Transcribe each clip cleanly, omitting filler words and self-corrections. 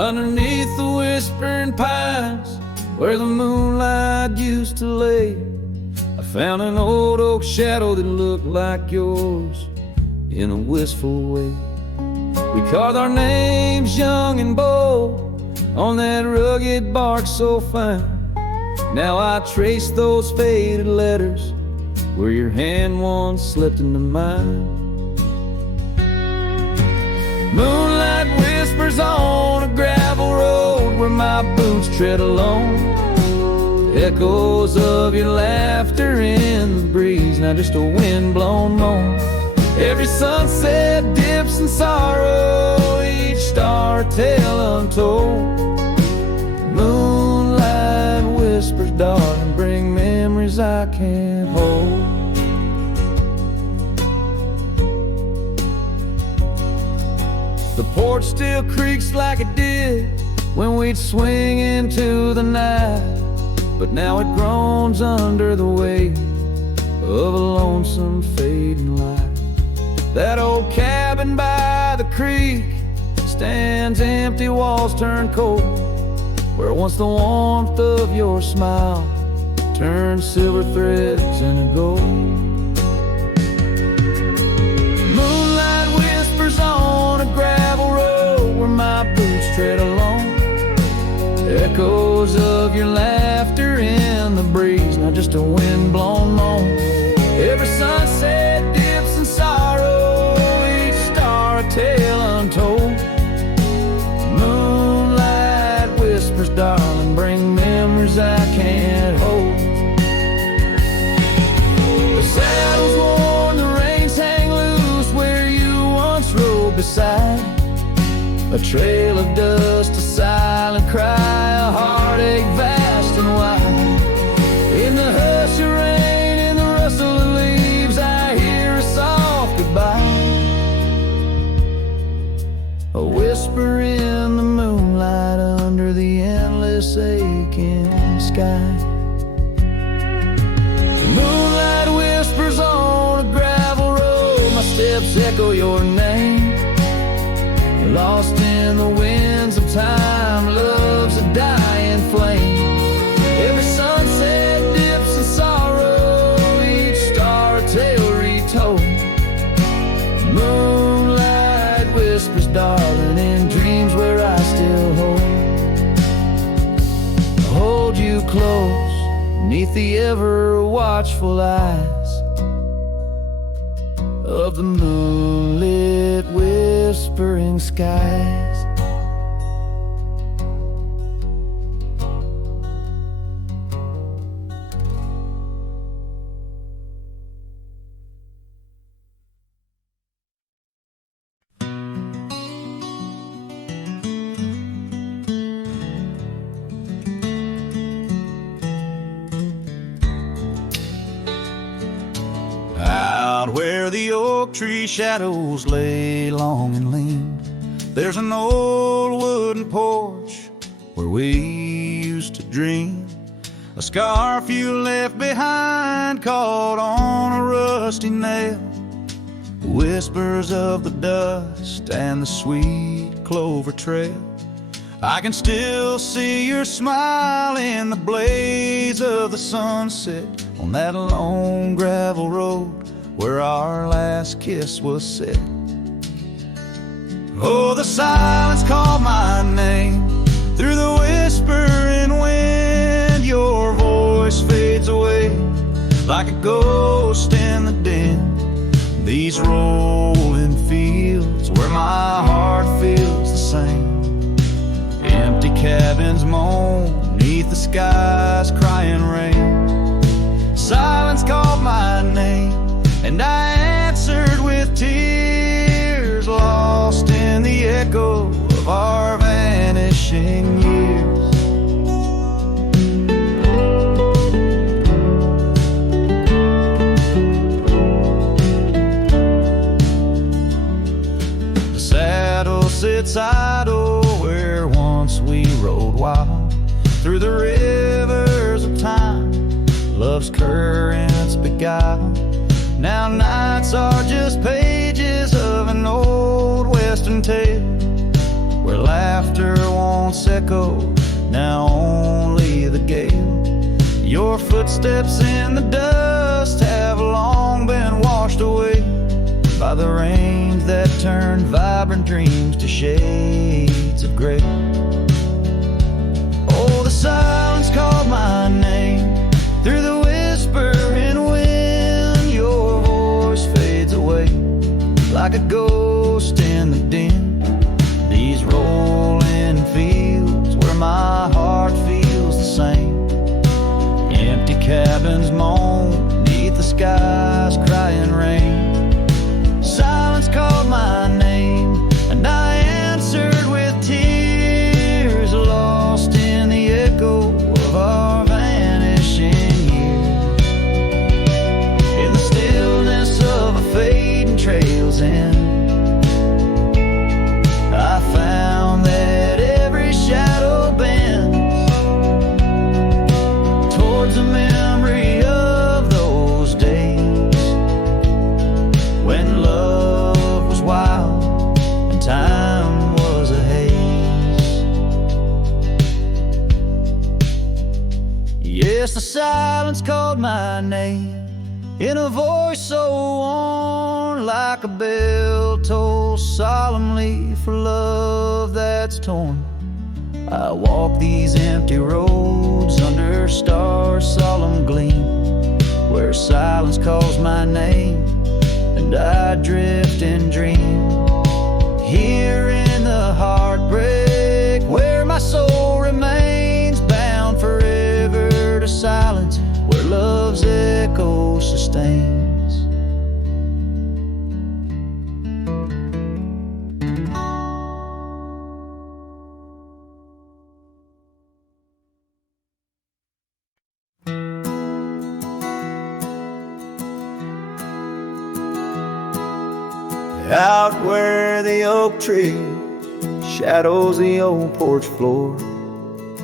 underneath the whispering pines where the moonlight used to lay. I found an old oak shadow that looked like yours in a wistful way. We carved our names young and bold on that rugged bark so fine. Now I trace those faded letters where your hand once slipped into mine. Moonlight whispers on a gravel road where my boots tread alone. Echoes of your laughter in the breeze, now just a wind-blown moan. Every sunset dips in sorrow, each star a tale untold. Moonlight whispers, darling, bring memories I can't hold. The porch still creaks like it did when we'd swing into the night, but now it groans under the weight of a lonesome fading light. That old cabin by the creek stands empty, walls turn cold, where once the warmth of your smile turned silver threads into gold. Moonlight whispers on a gravel road where my boots tread alone. Echoes of your laughter in the breeze, not just a wind-blown moan. Every sunset dips in sorrow, each star a tale untold. Moonlight whispers, darling, bring memories I can't hold. The saddle's worn, the reins hang loose where you once rode beside. A trail of dust, a silent cry, a heartache vast and wide. In the hush of rain, in the rustle of leaves, I hear a soft goodbye. A whisper in the moonlight under the endless aching sky. Moonlight whispers on a gravel road, my steps echo your name. Lost in the winds of time, love's a dying flame. Every sunset dips in sorrow, each star a tale retold. Moonlight whispers, darling, in dreams where I still hold you close, neath the ever watchful eyes of the moonlit whispering skies. Out where the oak tree shadows lay long and lean, there's an old wooden porch where we used to dream. A scarf you left behind caught on a rusty nail. Whispers of the dust and the sweet clover trail. I can still see your smile in the blaze of the sunset on that lone gravel road where our last kiss was set. Oh, the silence called my name through the whispering wind. Your voice fades away like a ghost in the din. These rolling fields where my heart feels the same. Empty cabins moan neath the sky's crying rain. Silence called my name and I answered with tears, lost in the echo of our vanishing years. The saddle sits idle where once we rode wild through the rivers of time, love's currents beguile. Now nights are just pages of an old western tale where laughter won't once echoed, now only the gale. Your footsteps in the dust have long been washed away by the rains that turned vibrant dreams to shades of gray. Oh, the silence called my name through the whispering wind. Your voice fades away like a ghost in the din. These rolling fields where my heart feels the same. Empty cabins moan beneath the sky's crying rain. Silence called my name, and I answered with tears, lost in the echo of our vanishing years. In the stillness of a fading trail's end, I found that every shadow bends towards a memory of those days when love was wild and time was a haze. Yes, the silence called my name in a voice so worn, like a bell toll solemnly for love that's torn. I walk these empty roads under stars' solemn gleam, where silence calls my name and I drift and dream. Here in the heartbreak where my soul remains bound forever to silence, where love's echo sustains. Out where the oak tree shadows the old porch floor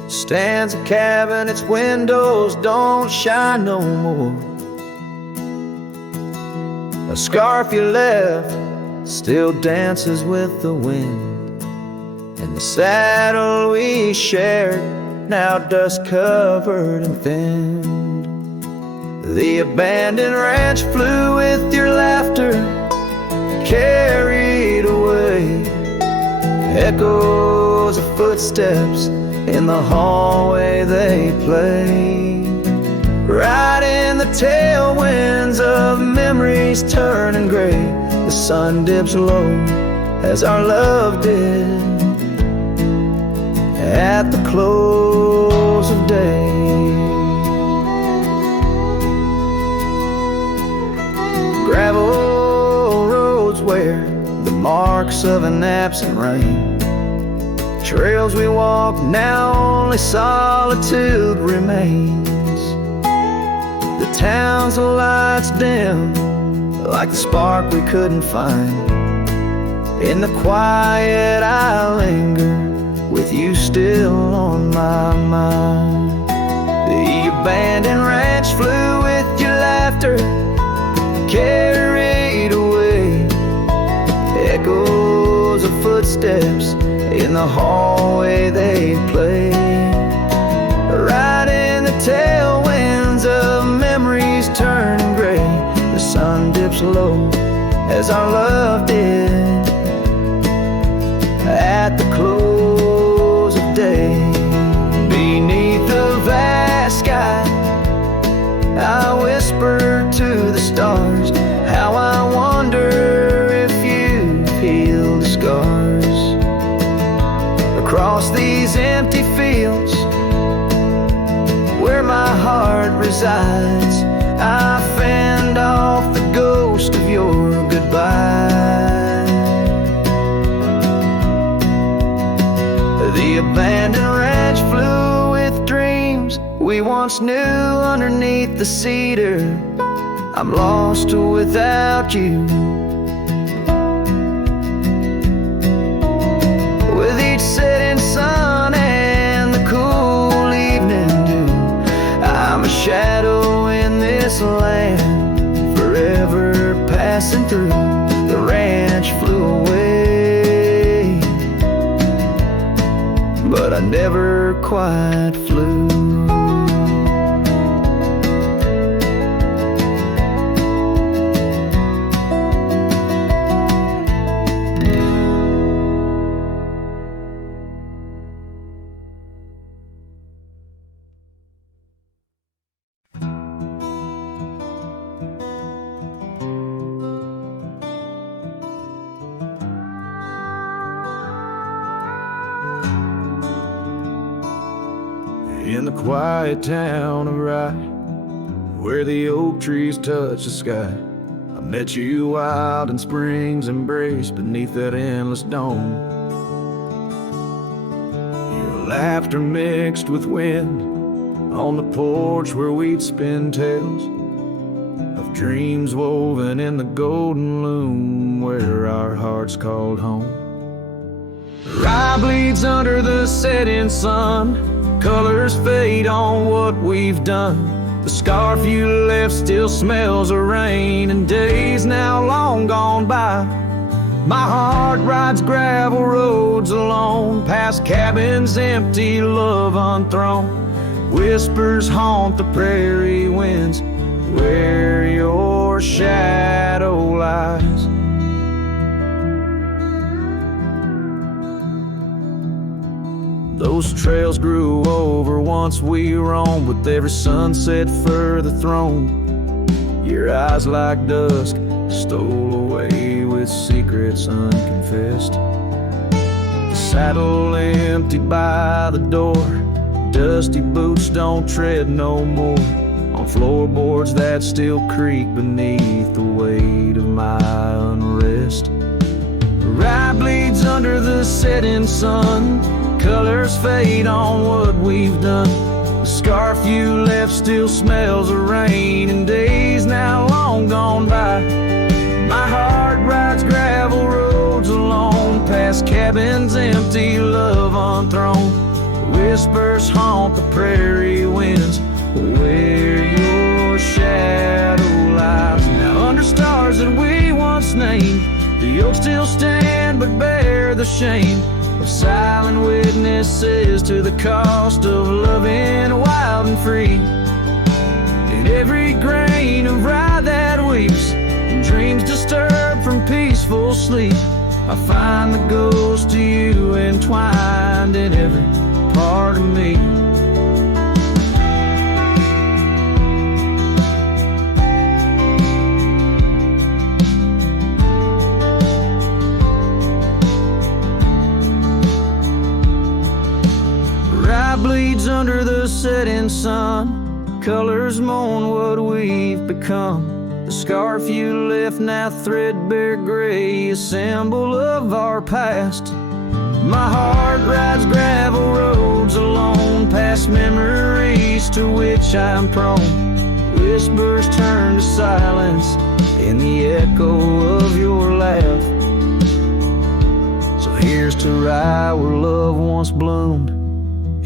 stands a cabin, its windows don't shine no more. A scarf you left still dances with the wind, and the saddle we shared now dust covered and thinned. The abandoned ranch flew with your laughter, carried away. Echoes of footsteps in the hallway they play. Right in the tailwinds of memories turning gray, the sun dips low as our love did at the close of day. Gravel roads where the marks of an absent rain, trails we walk now only solitude remains. The town's lights dim like the spark we couldn't find. In the quiet I linger with you still on my mind. The abandoned ranch flew with your laughter, carried away. Echoes of footsteps in the hallway they play. Right in the tailwinds of memories turning gray, the sun dips low as our love did at the close of day. Beneath the vast sky I whisper to the stars how I wonder if you've healed the scars. Across these empty fields where my heart resides, I fend off the ghost of your goodbye. The abandoned ranch flew with dreams we once knew underneath the cedar. I'm lost without you. With each setting sun and the cool evening dew, I'm a shadow in this land, forever passing through. The ranch flew away, but I never quite flew. In the quiet town of Rye, where the oak trees touch the sky, I met you wild in spring's embrace beneath that endless dome. Your laughter mixed with wind on the porch where we'd spin tales of dreams woven in the golden loom where our hearts called home. Rye bleeds under the setting sun, colors fade on what we've done. The scarf you left still smells of rain and days now long gone by. My heart rides gravel roads alone, past cabins empty, love unthrown. Whispers haunt the prairie winds where your shadow lies. Those trails grew over once we roamed, with every sunset further thrown. Your eyes like dusk stole away with secrets unconfessed. The saddle emptied by the door, dusty boots don't tread no more on floorboards that still creak beneath the weight of my unrest. Rye bleeds under the setting sun, colors fade on what we've done. The scarf you left still smells of rain and days now long gone by. My heart rides gravel roads alone, past cabins empty, love unthrown. Whispers haunt the prairie winds where your shadow lies. Now under stars that we once named, the oaks still stand but bear the shame of silent witnesses to the cost of loving wild and free. In every grain of rye that weeps, and dreams disturbed from peaceful sleep, I find the ghost of you entwined in every part of me. Bleeds under the setting sun, colors mourn what we've become. The scarf you left now threadbare gray, a symbol of our past. My heart rides gravel roads alone, past memories to which I'm prone. Whispers turn to silence in the echo of your laugh. So here's to Rye where love once bloomed,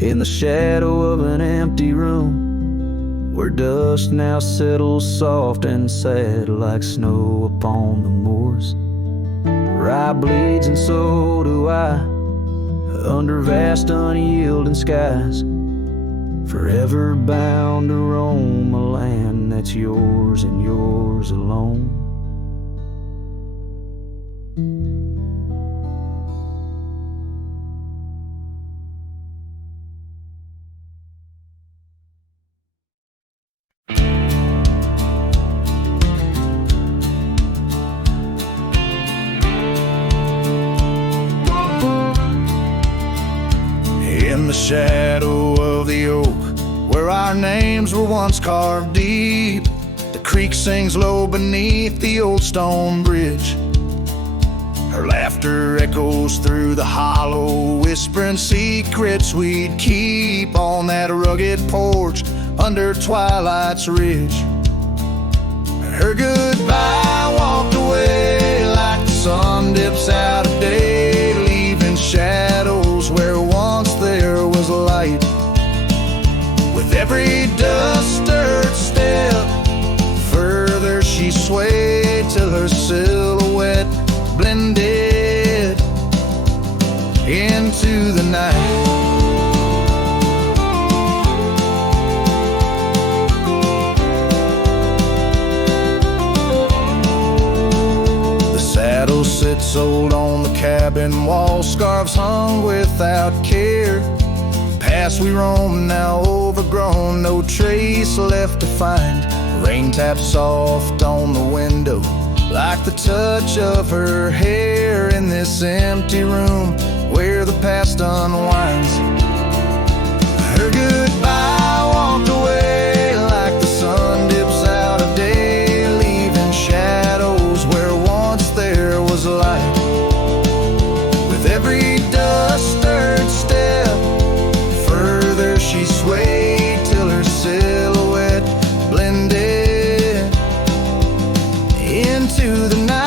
in the shadow of an empty room, where dust now settles soft and sad like snow upon the moors. Rye bleeds and so do I, under vast unyielding skies, forever bound to roam a land that's yours and yours alone. In the shadow of the oak, where our names were once carved deep, the creek sings low beneath the old stone bridge. Her laughter echoes through the hollow, whispering secrets we'd keep on that rugged porch under twilight's ridge. Her goodbye walked away like the sun dips out of day, leaving shadows where once there was light. With every dust-stirred step, further she swayed till her silhouette blended into the night. Shadow sits old on the cabin wall, scarves hung without care. Past we roam, now overgrown, no trace left to find. Rain taps soft on the window, like the touch of her hair in this empty room where the past unwinds. Her goodbye walked away like the sun dips out of day, leaving shadows where once there was light. With every dust-stirred step, further she swayed till her silhouette blended into the night.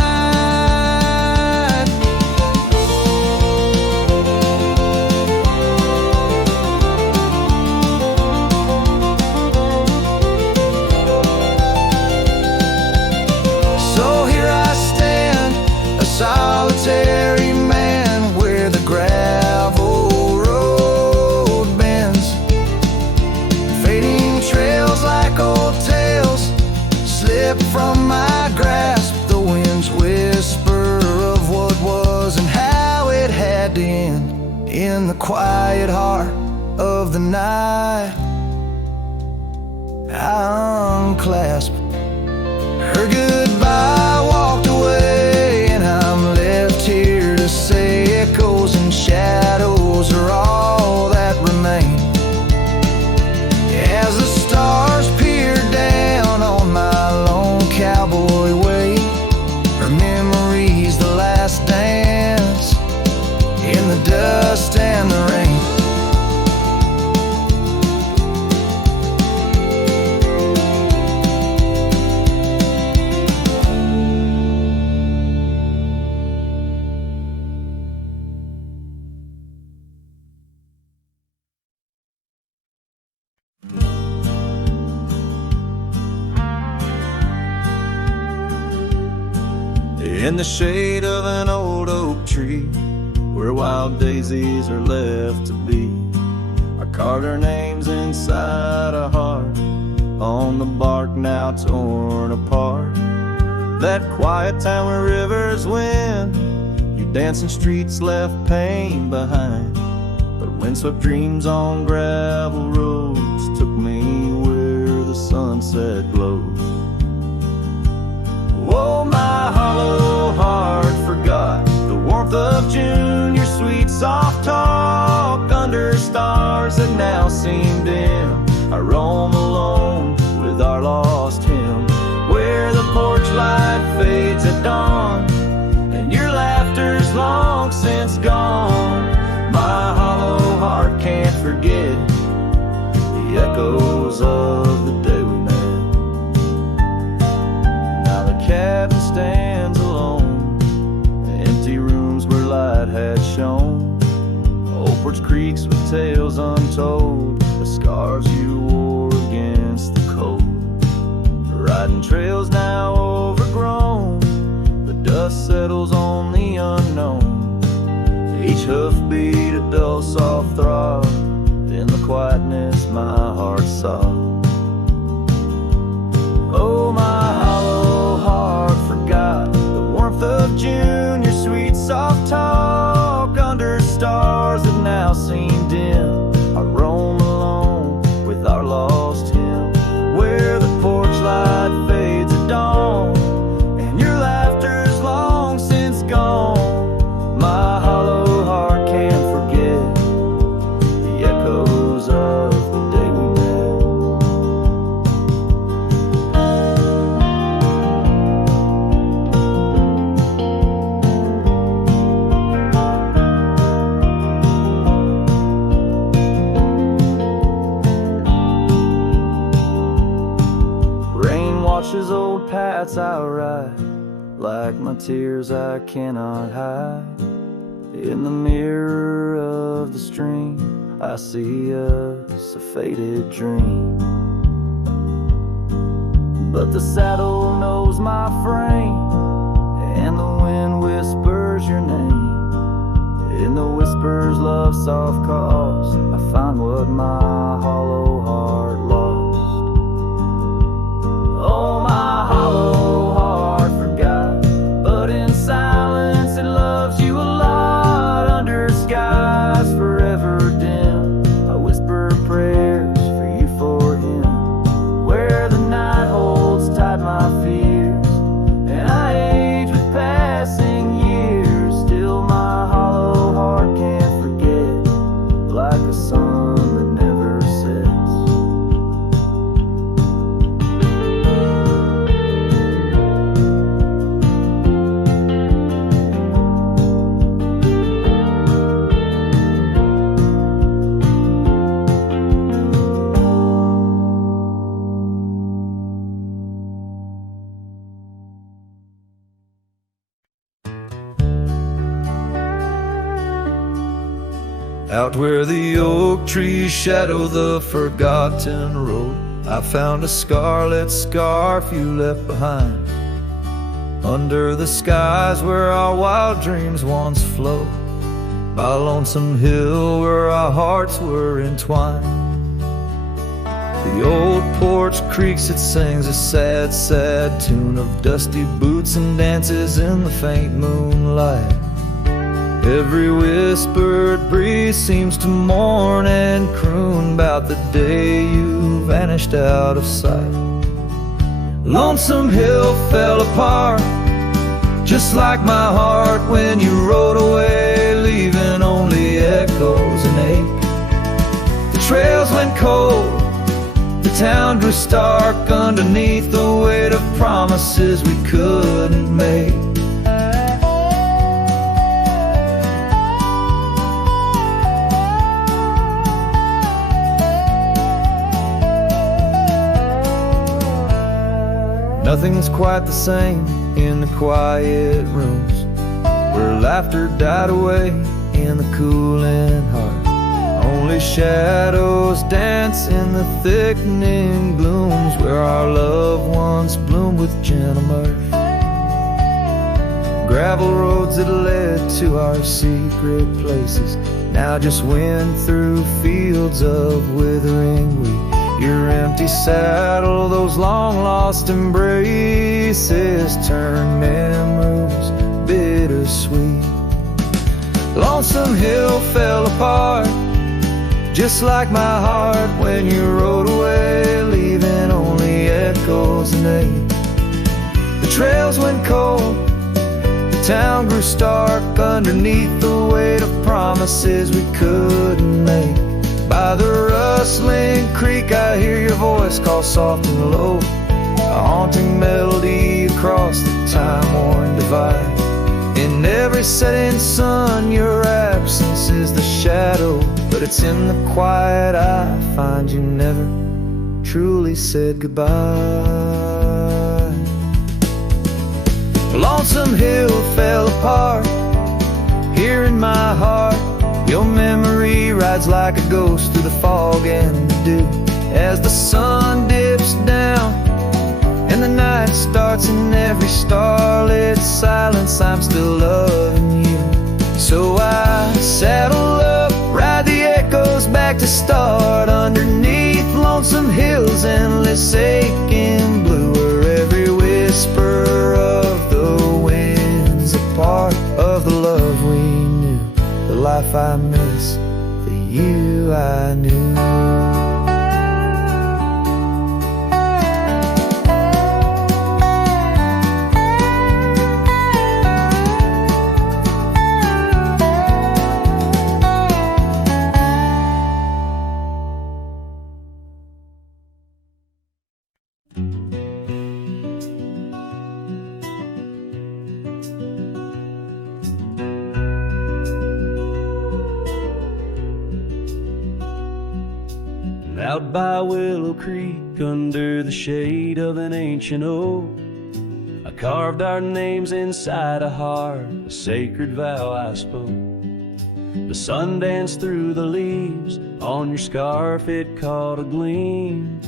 So here I stand, a solitary man, where the gravel road bends. Fading trails like old tales slip from my grasp, the wind's whisper of what was and how it had to end. In the quiet heart of the night, I unclasp her goodbye, walked away, and I'm left here to say echoes and shadows are all that remain. As the stars peer down on my lone cowboy way, her memories the last dance in the dust and the rain. In the shade of an old oak tree, where wild daisies are left to be, I carved our names inside a heart on the bark now torn apart. That quiet town where rivers win, your dancing streets left pain behind. But windswept dreams on gravel roads took me where the sunset glows. Oh, my hollow heart forgot the warmth of June, your sweet soft talk under stars that now seem dim. I roam alone with our lost hymn, where the porch light fades at dawn and your laughter's long since gone. My hollow heart can't forget the echoes of the day we met. Now the cabin stands alone, empty rooms where light had shone, old porch creaks with tales untold, the scars you wore against the cold. Riding trails now overgrown, the dust settles on the unknown, each hoofbeat a dull soft throb, in the quietness my heart saw. Oh, my hollow heart forgot the warmth of June, your sweet soft talk under stars that now seem dim. I roam alone with our lost hymn, where the porch light fades at dawn and your laughter's long since gone. My hollow heart can't forget the echoes of the day we met. Rain washes old paths I ride, like my tears I cannot hide. In the mirror of the stream, I see us a faded dream. But the saddle knows my frame, and the wind whispers your name. In the whispers love soft calls, I find what my hollow heart lost. Oh, my hollow heart forgot, but in silence Out where the oak trees shadow the forgotten road, I found a scarlet scarf you left behind. Under the skies where our wild dreams once flowed, by a lonesome hill where our hearts were entwined. The old porch creaks, it sings a sad, sad tune of dusty boots and dances in the faint moonlight. Every whispered breeze seems to mourn and croon about the day you vanished out of sight. Lonesome Hill fell apart, just like my heart when you rode away, leaving only echoes and ache. The trails went cold, the town grew stark underneath the weight of promises we couldn't make. Nothing's quite the same in the quiet rooms where laughter died away in the cooling heart. Only shadows dance in the thickening glooms where our loved ones bloomed with gentle mirth. Gravel roads that led to our secret places now just wind through fields of withering wheat. Your empty saddle, those long-lost embraces turn memories bittersweet. Lonesome Hill fell apart, just like my heart when you rode away, leaving only echoes and ache. The trails went cold, the town grew stark underneath the weight of promises we couldn't make. By the rustling creek I hear your voice call soft and low, a haunting melody across the time-worn divide. In every setting sun your absence is the shadow, but it's in the quiet I find you never truly said goodbye. Lonesome Hill fell apart, here in my heart your memory rides like a ghost through the fog and the dew. As the sun dips down and the night starts, in every starlit silence I'm still loving you. So I saddle up, ride the echoes back to start, underneath Lonesome Hill's endless aching blue, where every whisper of the wind's a part of the love we knew, the life I miss, the you I knew. Out by Willow Creek, under the shade of an ancient oak, I carved our names inside a heart, a sacred vow I spoke. The sun danced through the leaves, on your scarf it caught a gleam,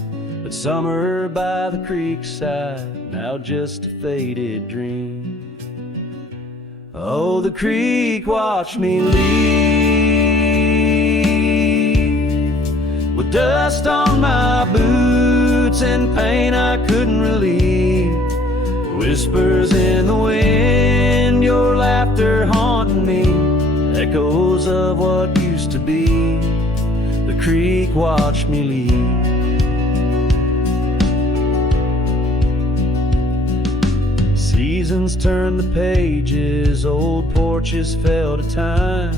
but summer by the creek side, now just a faded dream. Oh, the creek watched me leave, with dust on my boots and pain I couldn't relieve. Whispers in the wind, your laughter haunting me, echoes of what used to be. The creek watched me leave. Seasons turned the pages, old porches fell to time.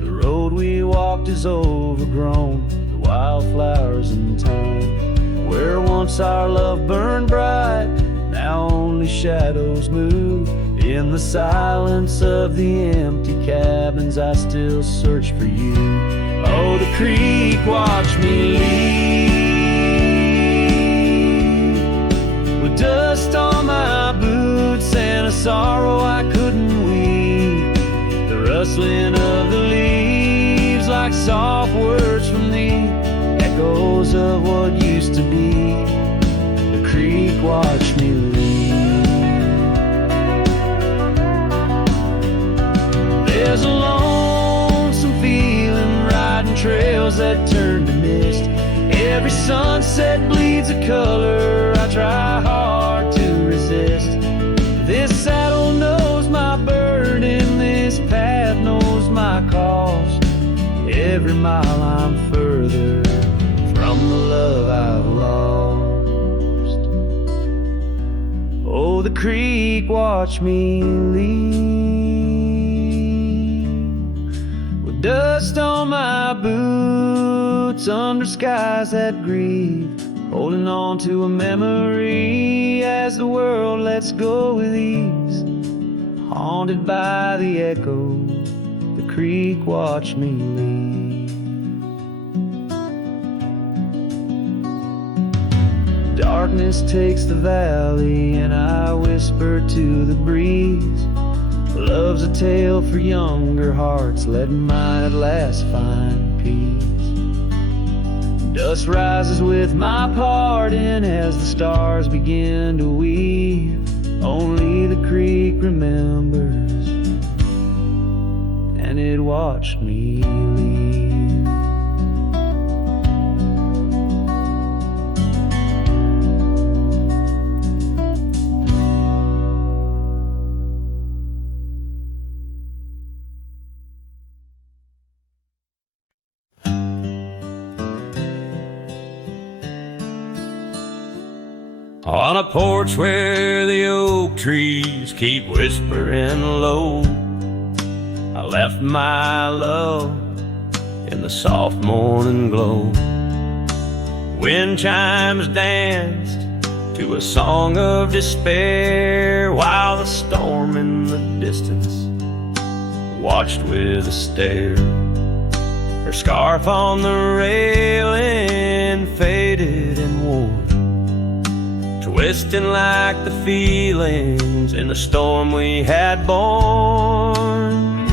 The road we walked is overgrown, the wildflowers in time. Where once our love burned bright, now only shadows move. In the silence of the empty cabins, I still search for you. Oh, the creek watched me leave, with dust on my boots and a sorrow I couldn't weep. The rustling of the leaves like soft words from thee, echoes of what used to be. The creek watched me leave. There's a lonesome feeling riding trails that turn to mist. Every sunset bleeds a color I try hard to resist. This saddle knows my burden, this path knows my cost. Every mile I'm further from the love I've lost. Oh, the creek watched me leave, with dust on my boots under skies that grieve, holding on to a memory as the world lets go with ease. Haunted by the echo, the creek watched me leave. Darkness takes the valley and I whisper to the breeze, love's a tale for younger hearts, let mine at last find peace. Dust rises with my pardon as the stars begin to weave. Only the creek remembers, and it watched me leave. On a porch where the oak trees keep whispering low, I left my love in the soft morning glow. Wind chimes danced to a song of despair, while the storm in the distance watched with a stare. Her scarf on the railing faded and wore, twisting like the feelings in the storm we had borne.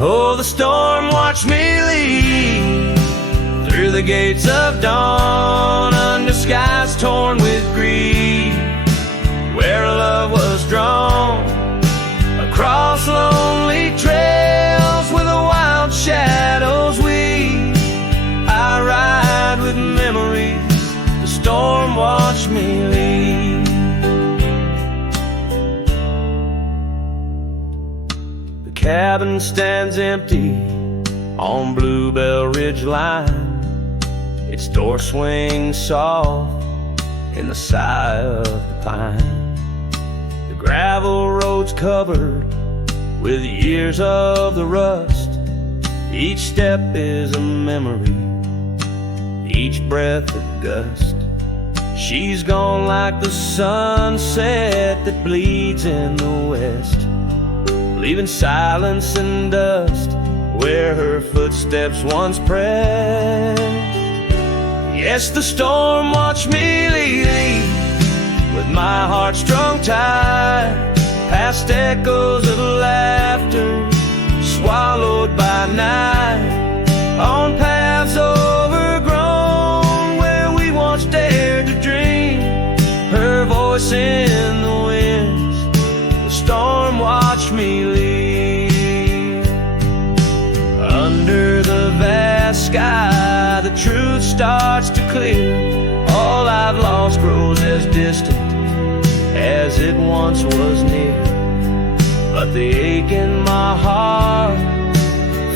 Oh, the storm watched me leave through the gates of dawn, under skies torn with grief, where love was drawn, across lonely trails where the wild shadows weave. I ride with memories, the storm watched me leave. The cabin stands empty on Bluebell Ridge line, its door swings soft in the sigh of the pine. The gravel road's covered with years of the rust, each step is a memory, each breath a gust. She's gone like the sunset that bleeds in the west, leaving silence and dust where her footsteps once pressed. Yes, the storm watched me leave with my heart strung tight, past echoes of laughter swallowed by night, on paths overgrown where we once dared to dream. Her voice in the winds, the storm watched me leave. Under the vast sky, the truth starts to clear. All I've lost grows as distant as it once was near, but the ache in my heart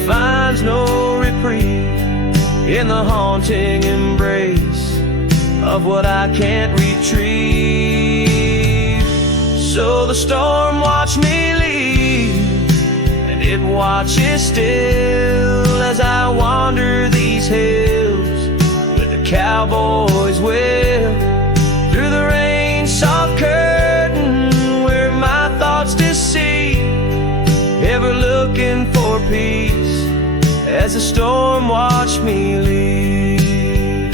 finds no reprieve in the haunting embrace of what I can't retrieve. So the storm watched me leave, and it watches still as I wander these hills with a cowboy's will, through the rain soft curtain where my thoughts deceive, ever looking for peace as the storm watched me leave.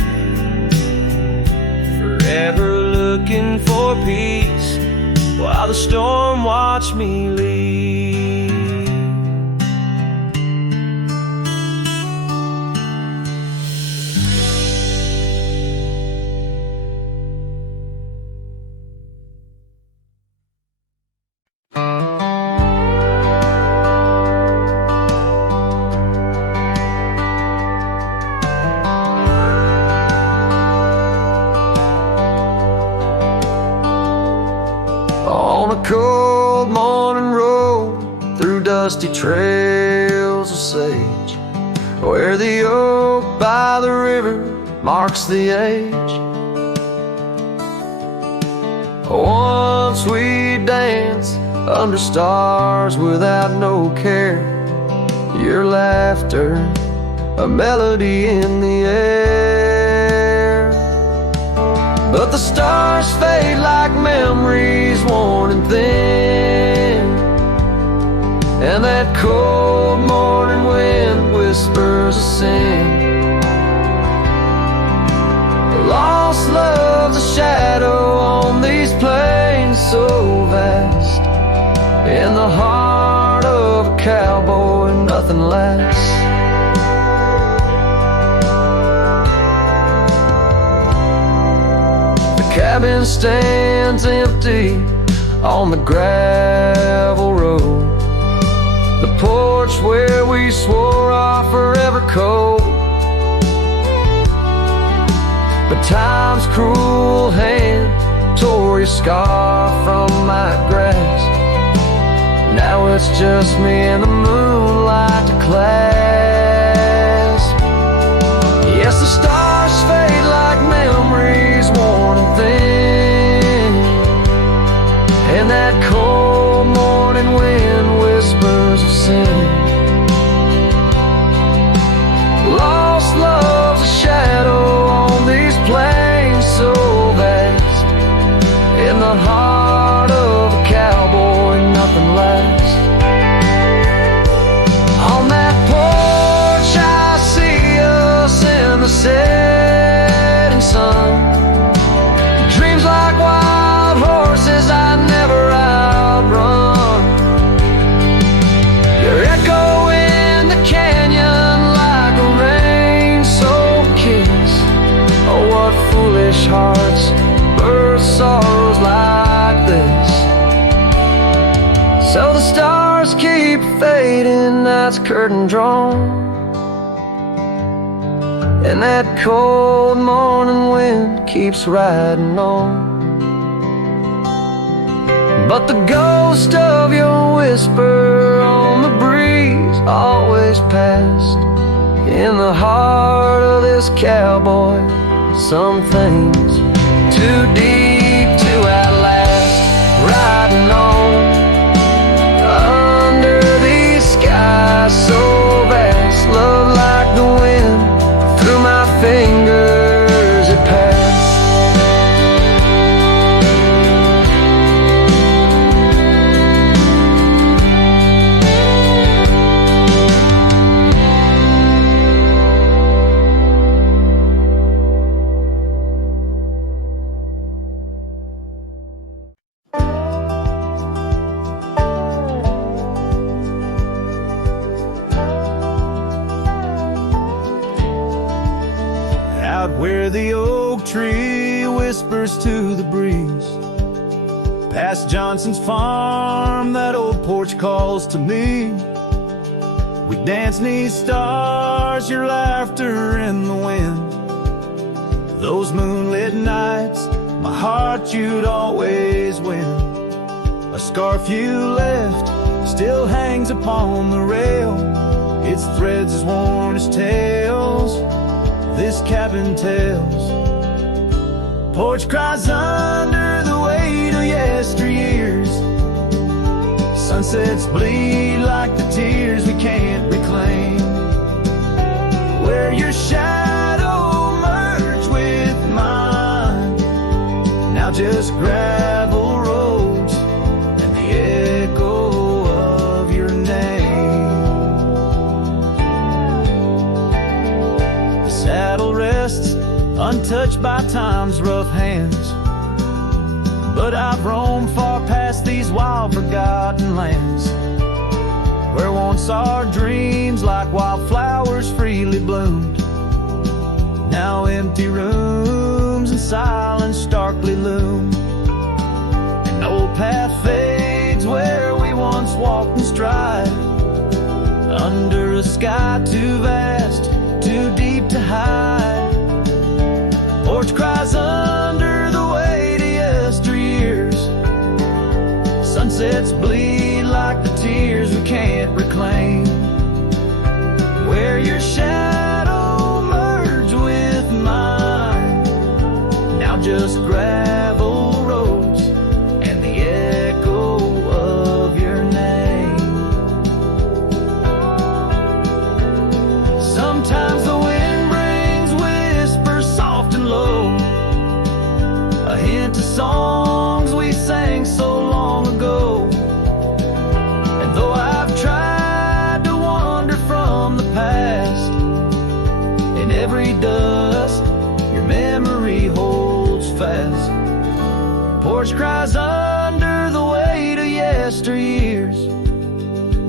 Forever looking for peace while the storm watched me leave. dusty trails of sage, where the oak by the river marks the age. Once we danced under stars without no care, your laughter, a melody in the air. But the stars fade like memories worn and thin, and that cold morning wind whispers a sin. Lost love's a shadow on these plains so vast, in the heart of a cowboy nothing lasts. The cabin stands empty on the gravel road, the porch where we swore our forever code. But time's cruel hand tore your scar from my grasp. Now it's just me and the moonlight to clasp. Yes, the stars fade like memories worn and thin, and that cold morning wind whispers of sin. Lost love's a shadow on these plains so vast, in the heart of a cowboy nothing lasts. On that porch I see us in the setting sun, dreams like wild horses I never outrun. Your echo in the canyon like a rain-soaked kiss. Oh, what foolish hearts birth sorrows like this. So the stars keep fading, night's curtain drawn, and that cold morning wind keeps riding on. But the ghost of your whisper on the breeze always passed. In the heart of this cowboy, some things too deep to outlast. Riding on under these skies so vast, love like the wind through my fingers it passed. Where the oak tree whispers to the breeze, past Johnson's farm that old porch calls to me. We dance 'neath stars, your laughter in the wind. Those moonlit nights, my heart you'd always win. A scarf you left still hangs upon the rail, its threads as worn as tales this cabin tells. Porch cries under the weight of yesteryears. Sunsets bleed like the tears we can't reclaim. Where your shadow merged with mine, now just gravel roads and the echo of your name. The saddle rests untouched by time's rough hands, but I've roamed far past these wild forgotten lands, where once our dreams like wildflowers freely bloomed. Now empty rooms and silence starkly loom. An old path fades where we once walked in stride, under a sky too vast, too deep to hide. Porch cries under the weight of yesteryears. Sunsets bleed like the tears we can't porch cries under the weight of yesteryears.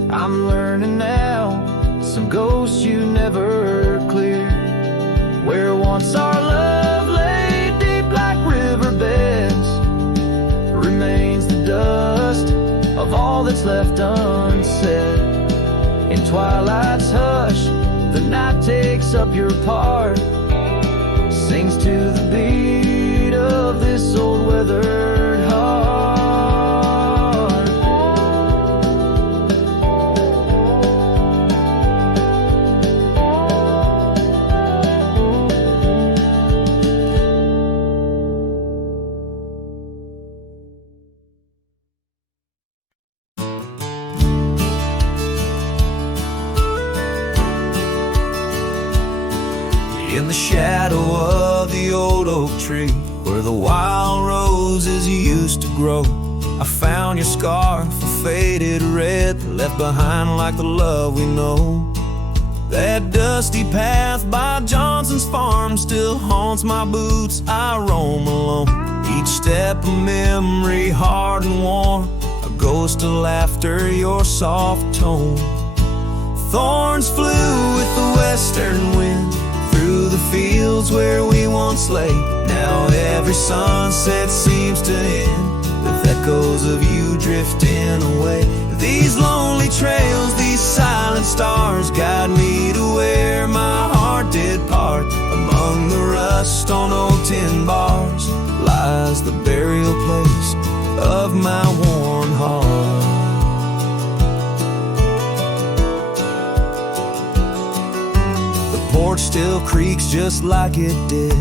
I'm learning now, some ghosts you never cleared. Where once our love lay deep like riverbeds, remains the dust of all that's left unsaid. In twilight's hush, the night takes up your part, sings to the beat of this old weathered heart. In the shadow of the old oak tree, where the wild roses used to grow, I found your scarf, a faded red, left behind like the love we know. That dusty path by Johnson's farm still haunts my boots, I roam alone. Each step a memory, hard and warm, a ghost of laughter, your soft tone. Thorns flew with the western wind through the fields where we once lay. Now every sunset seems to end with echoes of you drifting away. These lonely trails, these silent stars, guide me to where my heart did part. Among the rust on old tin bars lies the burial place of my worn heart. Porch still creaks just like it did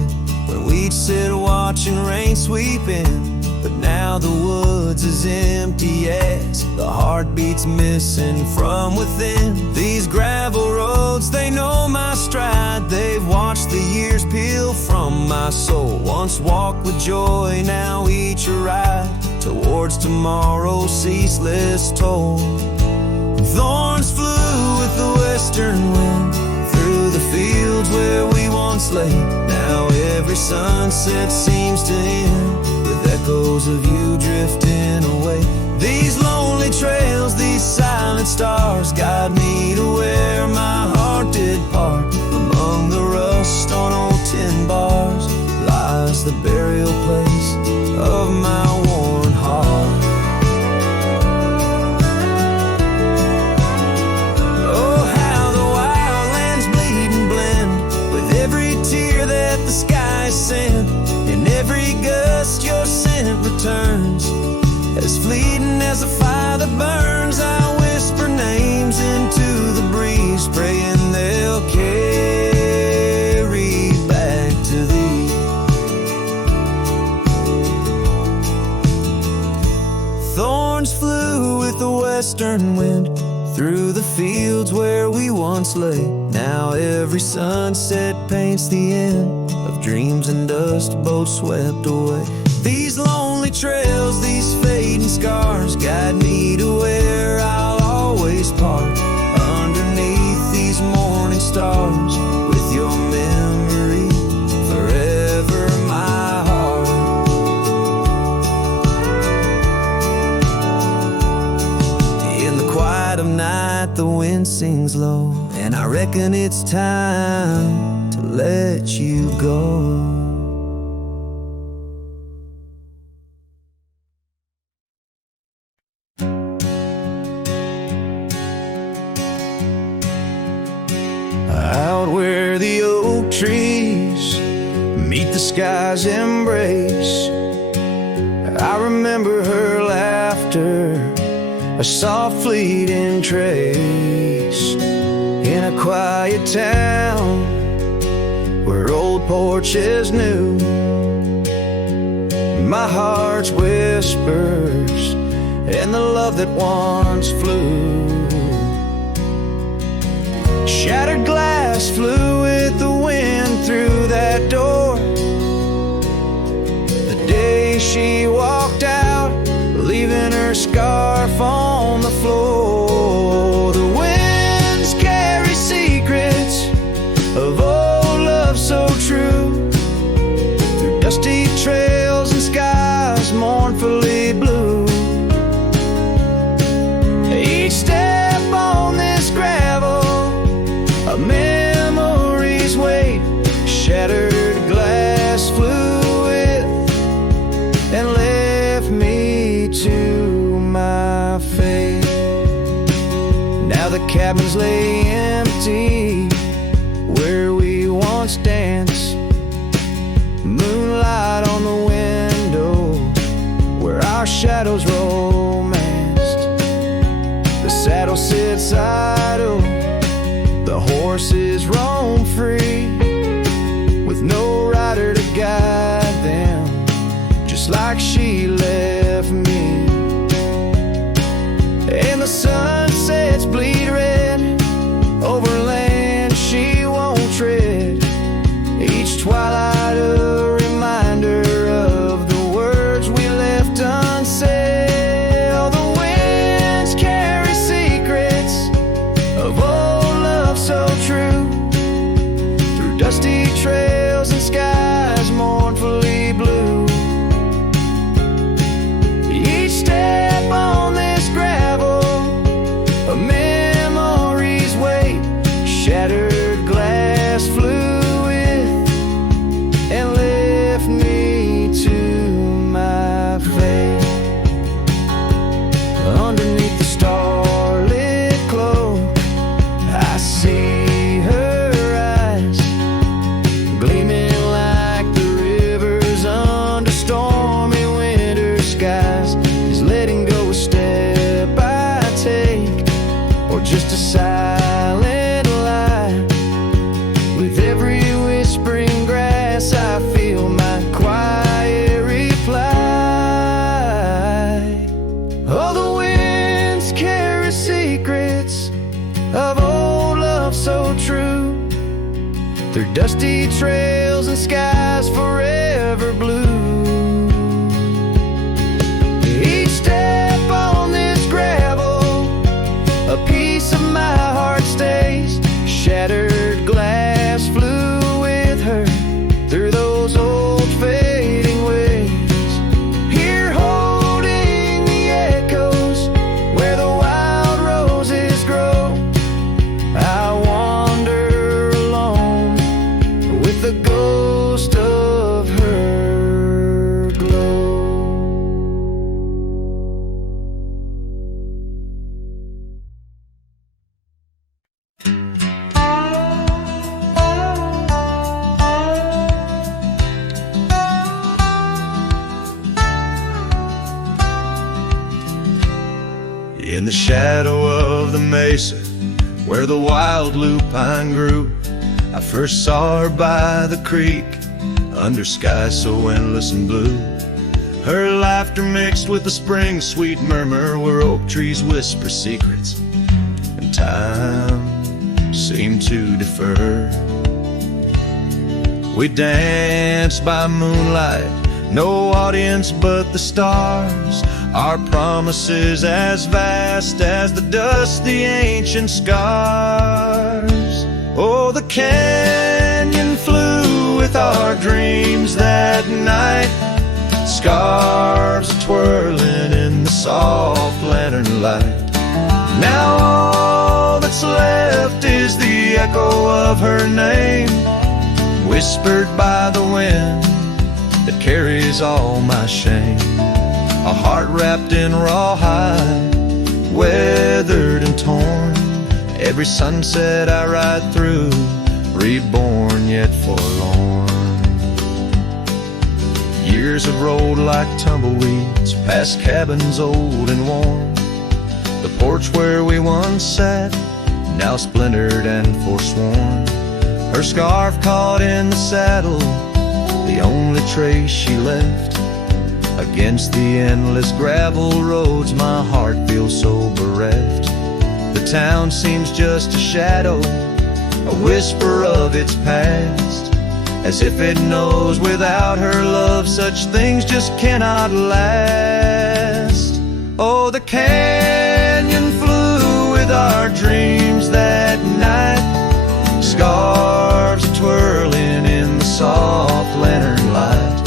when we'd sit watching rain sweep in. But now the woods is empty as the heartbeat's missing from within. These gravel roads, they know my stride, they've watched the years peel from my soul. Once walked with joy, now each a ride towards tomorrow's ceaseless toll. Thorns flew with the western wind through the fields where we once lay. Now every sunset seems to end with echoes of you drifting away. These lonely trails, these silent stars, guide me to where my heart did part. Among the rust on old tin bars lies the burial place of my worn heart. The sky sent, in every gust your scent returns. As fleeting as a fire that burns, I whisper names into the breeze, praying they'll carry back to thee. Thorns flew with the western wind through the fields where we once lay. Now every sunset paints the end of dreams and dust both swept away. These lonely trails, these fading scars, guide me to where I'll always part. Underneath these morning stars, with your memory forever my heart. In the quiet of night the wind sings low, and I reckon it's time to let you go. Out where the oak trees meet the sky's embrace, I remember her laughter, a soft fleeting trace. In a quiet town where old porches new, my heart's whispers and the love that once flew. Shattered glass flew with the wind through that door. The day she walked out, leaving her scarf on the floor. The winds carry secrets of old love so true, through dusty trails and skies mournful Now the cabins lay empty where we once danced. Moonlight on the window where our shadows romanced. The saddle sits idle, the horses roam free, with no rider to guide them, just like she left me. And the sunsets bleed red over land she won't tread. Each twilight a reminder of the words we left unsaid. Oh, the winds carry secrets of old love so true, through dusty trails and skies mournfully blue. Each step on this gravel, a memory's weight, shattered glass flew with and left me to my fate. Underneath the starlit cloak, I see her eyes, gleaming like the rivers under stormy winter skies. Is letting go a step I take, or just a silent lie? With every whispering grass I feel my quiet reply. Oh, the winds carry secrets of old love so true, through dusty trails and skies forever blue. Each step on this gravel, a piece of my heart stays. Shattered glass flew with her through those old fading ways. Here holding the echoes where the wild roses grow, I wander alone with the ghost of her glow. In the shadow of the mesa where the wild lupine grew, I first saw her by the creek, under skies so endless and blue. Her laughter mixed with the spring's sweet murmur, where oak trees whisper secrets and time seemed to defer. We danced by moonlight, no audience but the stars, our promises as vast as the dust, the ancient scars. Oh, the canyon flew with our dreams that night, scarves twirling in the soft lantern light. Now all that's left is the echo of her name, whispered by the wind that carries all my shame. A heart wrapped in rawhide, weathered and torn. Every sunset I ride through, reborn yet forlorn. Years have rolled like tumbleweeds past cabins old and worn. The porch where we once sat, now splintered and forsworn. Her scarf caught in the saddle, the only trace she left. Against the endless gravel roads, my heart feels so bereft. The town seems just a shadow, a whisper of its past, as if it knows without her love such things just cannot last. Oh, the canyon flew with our dreams that night, scarves twirling in the soft lantern light.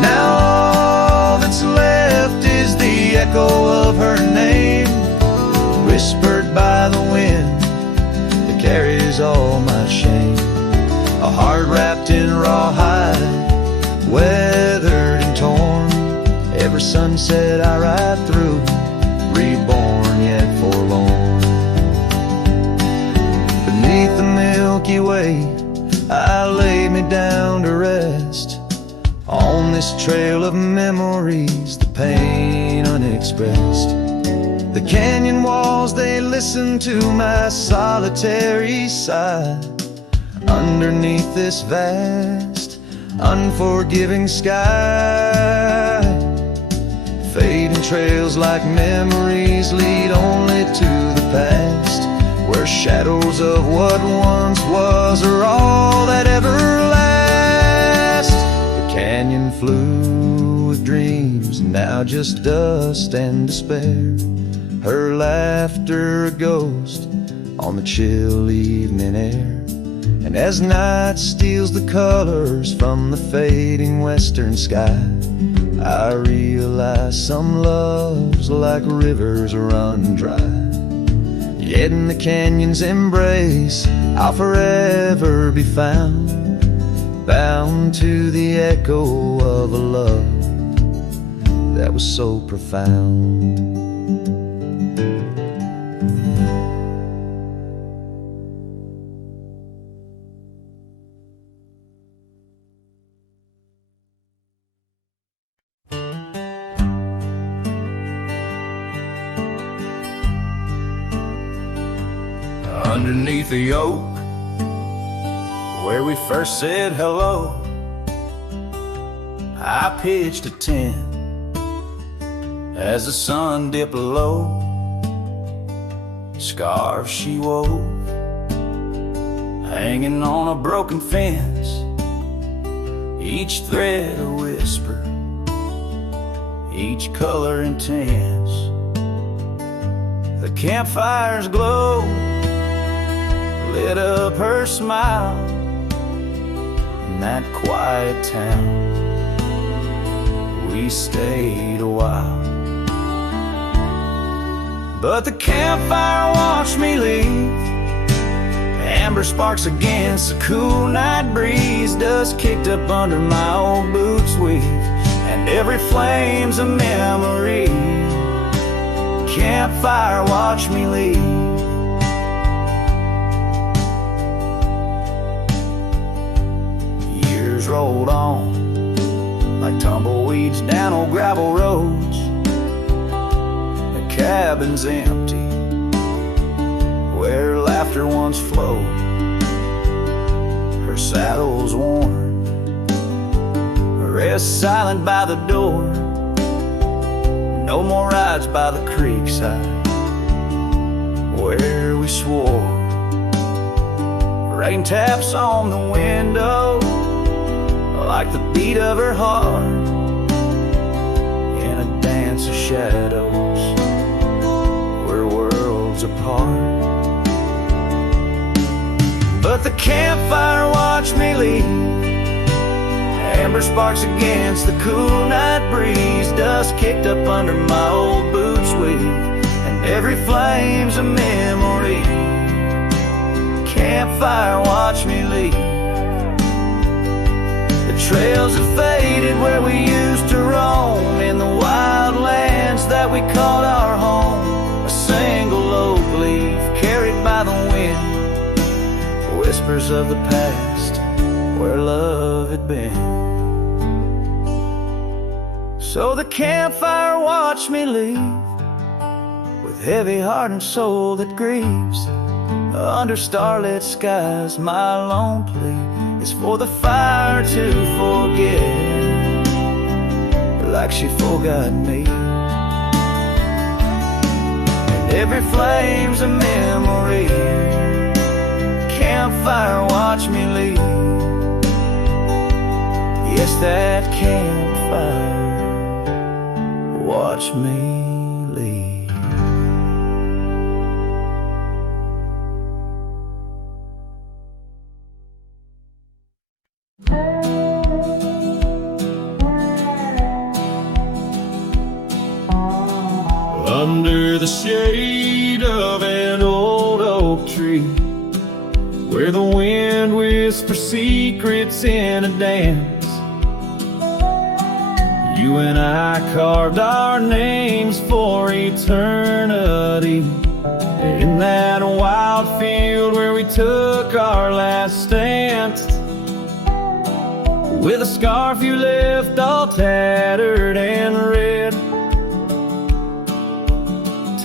Now all that's left is the echo of her name, whispered by the wind that carries all my shame. A heart wrapped in rawhide, weathered and torn. Every sunset I ride through, reborn yet forlorn. this trail of memories, the pain unexpressed. The canyon walls, they listen to my solitary sigh. Underneath this vast, unforgiving sky, fading trails like memories lead only to the past, where shadows of what once was are all that ever lasts. The canyon flew with dreams, now just dust and despair. Her laughter a ghost on the chill evening air. And as night steals the colors from the fading western sky, I realize some loves like rivers run dry. Yet in the canyon's embrace I'll forever be found, bound to the echo of a love that was so profound. Underneath the oak, where we first said hello, I pitched a tent as the sun dipped low. Scarves she wove, hanging on a broken fence, each thread a whisper, each color intense. The campfire's glow lit up her smile in that quiet town. We stayed a while, but the campfire watched me leave. Amber sparks against the cool night breeze, dust kicked up under my old boots weave, and every flame's a memory. Campfire watched me leave. Rolled on like tumbleweeds down old gravel roads. The cabin's empty where laughter once flowed. Her saddle's worn, rests silent by the door. No more rides by the creekside where we swore. Rain taps on the window like the beat of her heart in a dance of shadows where worlds apart. But the campfire watched me leave. Amber sparks against the cool night breeze, dust kicked up under my old boots weave, and every flame's a memory. Campfire watched me leave. Trails have faded where we used to roam, in the wild lands that we called our home. A single oak leaf carried by the wind, whispers of the past where love had been. So the campfire watched me leave, with heavy heart and soul that grieves. Under starlit skies my lone plea is for the fire to forget, like she forgot me. And every flame's a memory. Campfire watch me leave. Yes, that campfire watch me leave. Under the shade of an old oak tree, where the wind whispers secrets in a dance, you and I carved our names for eternity. In that wild field where we took our last stance, with a scarf you left all tattered and red,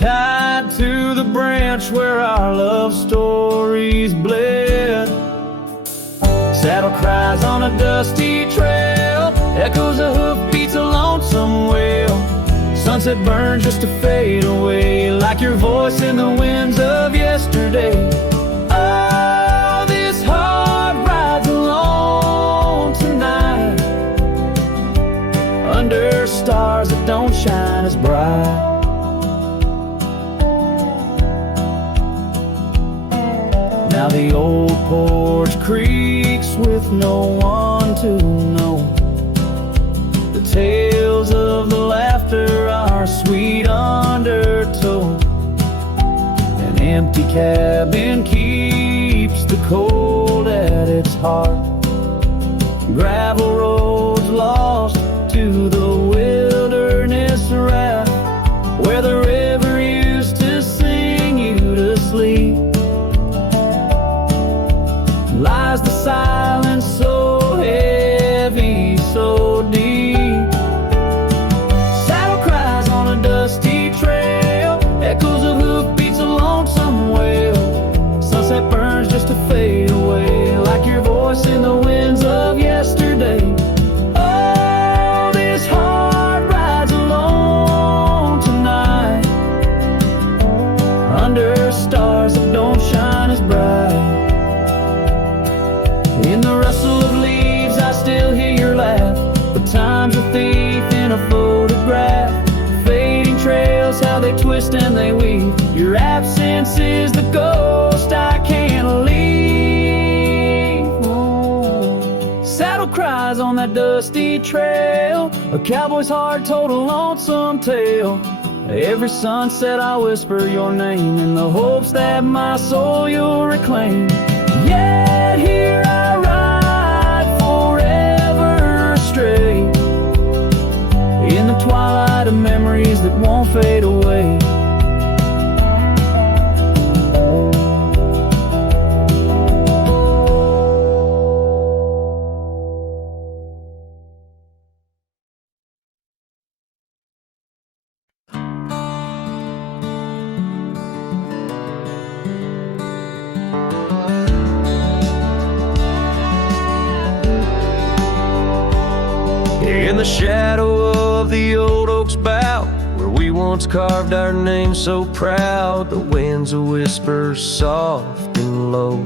tied to the branch where our love stories bled. Saddle cries on a dusty trail, echoes of hoofbeats, a lonesome wail. Sunset burns just to fade away, like your voice in the winds of yesterday. Oh, this heart rides alone tonight, under stars that don't shine as bright. Now the old porch creaks with no one to know. The tales of the laughter are sweet undertow. An empty cabin keeps the cold at its heart. Gravel roads lost to the wilderness raft, where the river used to sing you to sleep. Lies the silence so heavy, so deep. Saddle cries on a dusty trail, echoes of hoofbeats, a lonesome wail. Sunset burns just to fade away, like your voice in the winds of yesterday. Oh, this heart rides alone tonight, under stars that don't shine as bright. In the rustle of leaves I still hear your laugh, but time's a thief in a photograph. Fading trails, how they twist and they weave. Your absence is the ghost I can't leave. Oh. Saddle cries on that dusty trail, a cowboy's heart told a lonesome tale. Every sunset I whisper your name, in the hopes that my soul you'll reclaim. Yet here I ride forever astray, in the twilight of memories that won't fade away. In the shadow of the old oak's bough, where we once carved our name so proud, the wind's a whisper soft and low.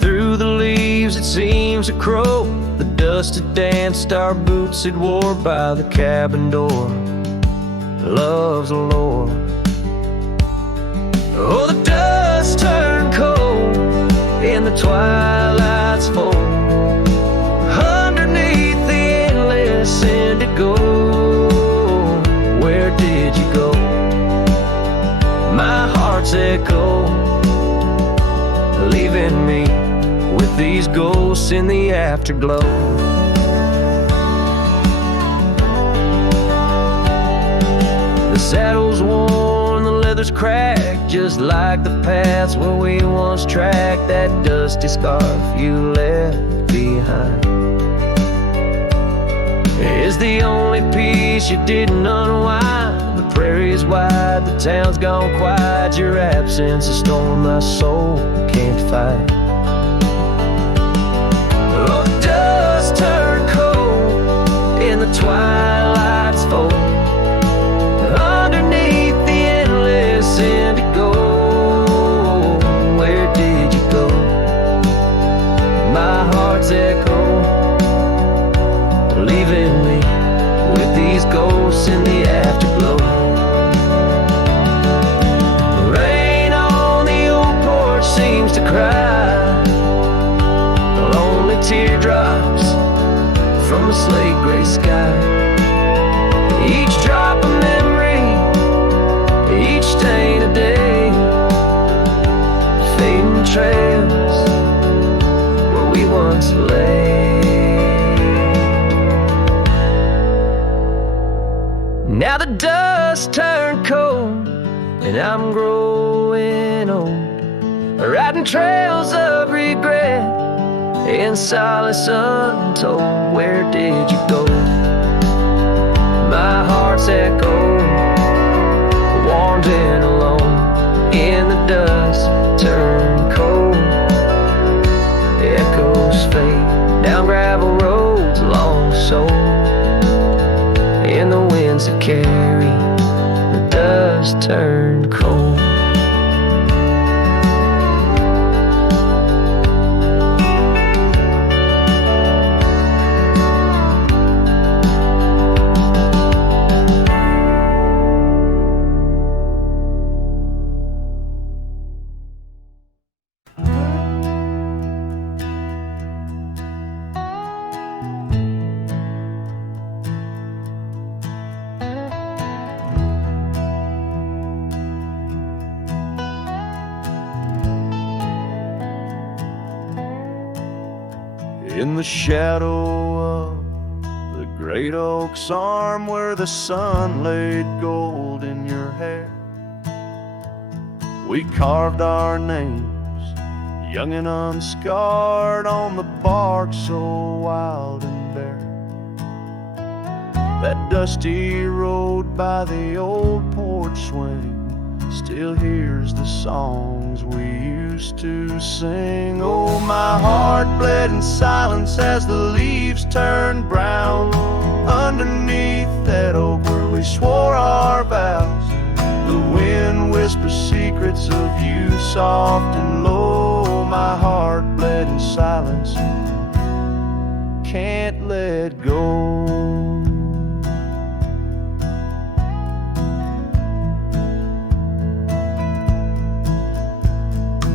Through the leaves it seems a crow, the dust had danced our boots it wore by the cabin door. Love's a lore. Oh, the dust turned cold in the twilight's fold. Underneath the endless indigo, where did you go? My heart's echo, leaving me with these ghosts in the afterglow. The saddle's worn, the leather's cracked, just like the paths where we once tracked. That dusty scarf you left behind is the only piece you didn't unwind. The prairie's wide, the town's gone quiet. Your absence is storm my soul can't fight. Oh, dust turned cold in the twilight's fold. Underneath the endless indigo, where did you go? My heart's echo, leaving me with these ghosts in the afterglow. Rain on the old porch seems to cry, lonely teardrops from the slate gray sky. Each drop a memory, each stain a day, fading trails where we once lay. Now the dust turned cold and I'm growing old, riding trails of regret, in silence untold. Where did you go? My heart's echo, wandering alone in the dust, turn cold. Echoes fade down gravel roads long so, in the winds that carry the dust turn cold. In the shadow of the great oak's arm, where the sun laid gold in your hair, we carved our names, young and unscarred, on the bark so wild and bare. That dusty road by the old porch swing still hears the songs we used to sing. Oh, my heart bled in silence as the leaves turned brown underneath that oak where we swore our vows. The wind whispers secrets of you soft and low. My heart bled in silence, can't let go.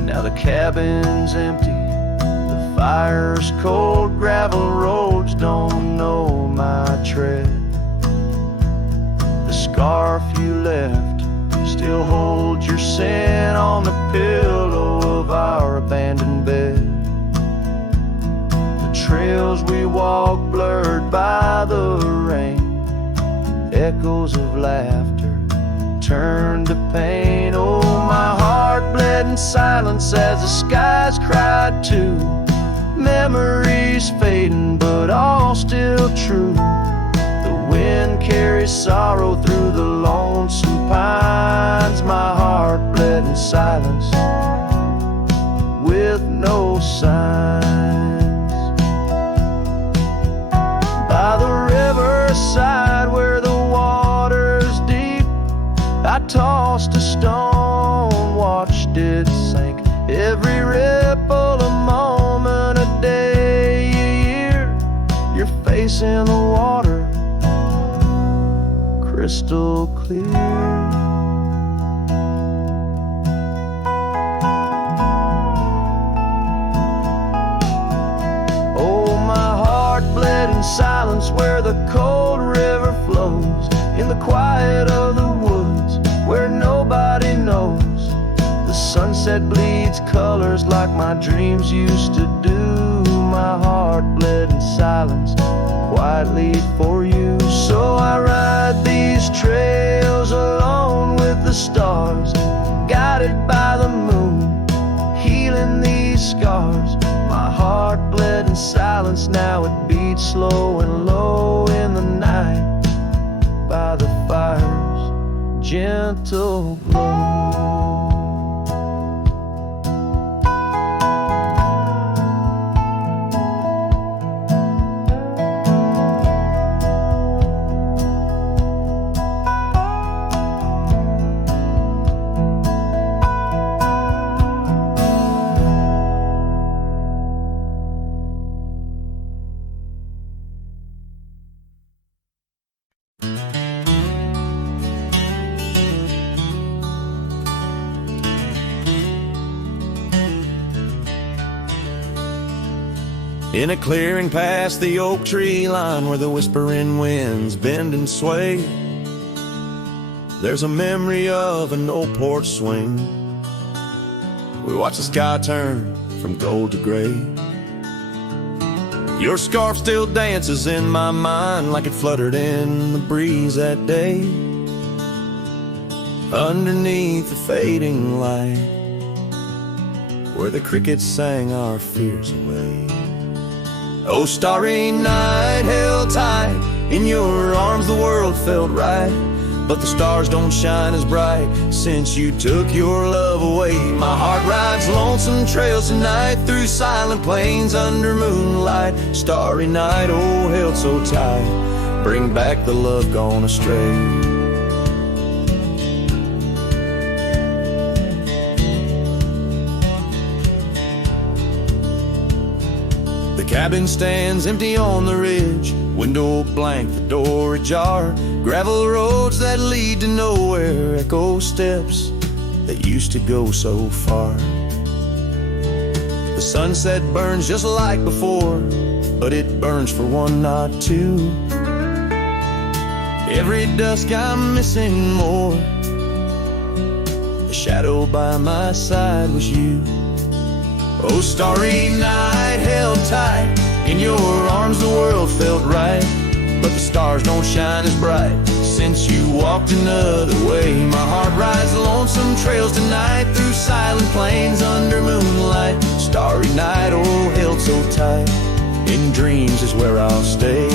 Now the cabin's empty, the fire's cold, gravel roads don't know my tread. The scarf you left still holds your scent on the pillow of our abandoned bed. The trails we walk blurred by the rain, echoes of laughter turned to pain. Oh, my heart bled in silence as the skies cried too. Memories fading, but all still true. The wind carries sorrow through the lonesome pines. My heart bled in silence with no signs. By the riverside where the water's deep, I tossed a stone, watched it sink. Every ripple a moment, a day, a year. Your face in the water, crystal clear. Oh, my heart bled in silence where the cold river flows, in the quiet of the woods where nobody knows. The sunset bleeds colors like my dreams used to do. My heart bled in silence quietly for you. So I ride these trails alone with the stars, guided by the moon, healing these scars. My heart bled in silence, now it beats slow and low in the night by the fire's gentle glow. In a clearing past the oak tree line where the whispering winds bend and sway, there's a memory of an old porch swing. We watch the sky turn from gold to gray. Your scarf still dances in my mind like it fluttered in the breeze that day. Underneath the fading light, where the crickets sang our fears away. Oh, starry night, held tight in your arms, the world felt right. But the stars don't shine as bright since you took your love away. My heart rides lonesome trails tonight through silent plains under moonlight. Starry night, oh, held so tight, bring back the love gone astray. The cabin stands empty on the ridge, window blank, the door ajar. Gravel roads that lead to nowhere, echo steps that used to go so far. The sunset burns just like before, but it burns for one, not two. Every dusk I'm missing more. The shadow by my side was you. Oh, starry night, held tight in your arms, the world felt right. But the stars don't shine as bright since you walked another way. My heart rides lonesome trails tonight through silent plains under moonlight. Starry night, oh, held so tight, in dreams is where I'll stay.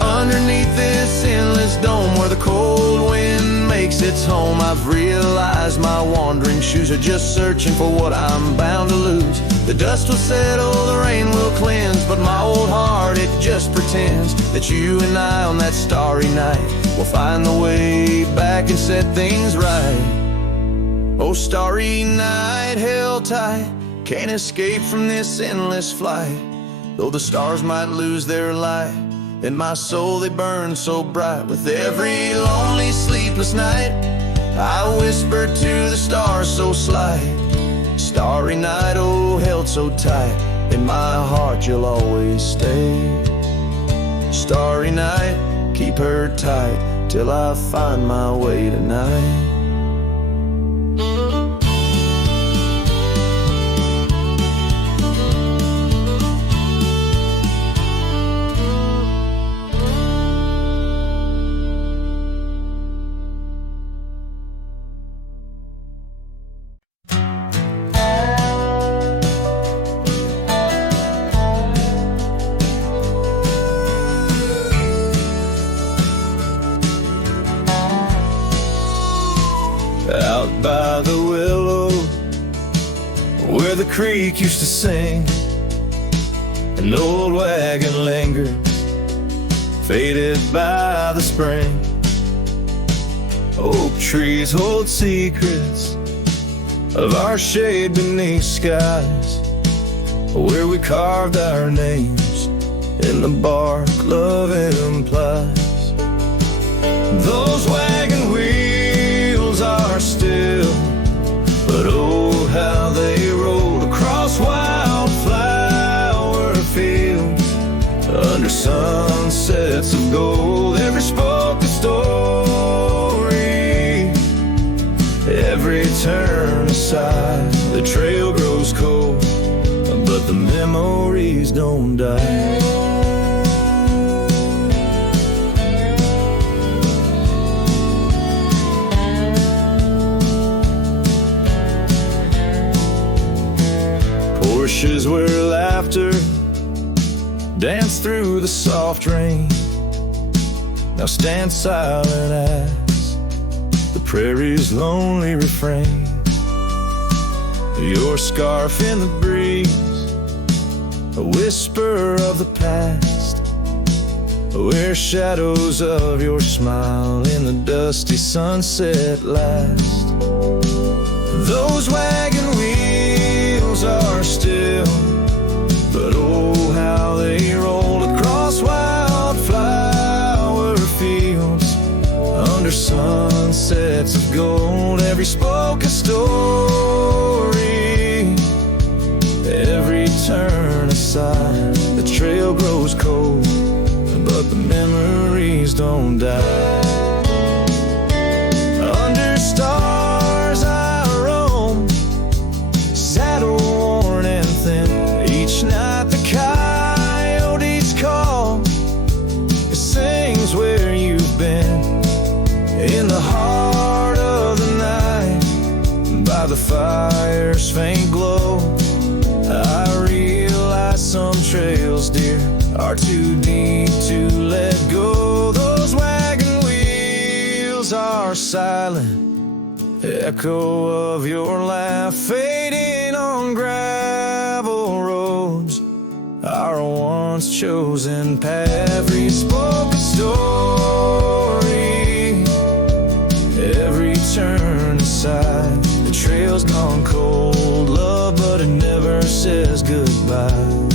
Underneath this endless dome where the cold wind makes its home, I've realized my wandering shoes are just searching for what I'm bound to lose. The dust will settle, the rain will cleanse, but my old heart, it just pretends that you and I on that starry night will find the way back and set things right. Oh, starry night, held tight, can't escape from this endless flight. Though the stars might lose their light, in my soul they burn so bright. With every lonely sleepless night, I whisper to the stars so slight. Starry night, oh, held so tight, in my heart you'll always stay. Starry night, keep her tight till I find my way tonight. Out by the willow, where the creek used to sing, an old wagon lingered, faded by the spring. Oak trees hold secrets of our shade beneath skies, where we carved our names in the bark love implies. Those wagon wheels are still, but oh, how they rolled across wildflower fields under sunsets of gold. Every spoke a story, every turn aside. The trail grows cold, but the memories don't die. Porsches where laughter danced through the soft rain now stand silent as the prairie's lonely refrain. Your scarf in the breeze, a whisper of the past, where shadows of your smile in the dusty sunset last. Those wagon wheels are still, but oh, how they roll across wildflower fields under sunsets of gold. Every spoke a story, every turn aside. The trail grows cold, but the memories don't die. Under stars I roam, saddle worn and thin. Each night the coyotes call, it sings where you've trails, dear, are too deep to let go. Those wagon wheels are silent, echo of your laugh fading on gravel roads. Our once chosen path respoke a story. Every turn aside, the trail's gone cold, love, but it never says goodbye.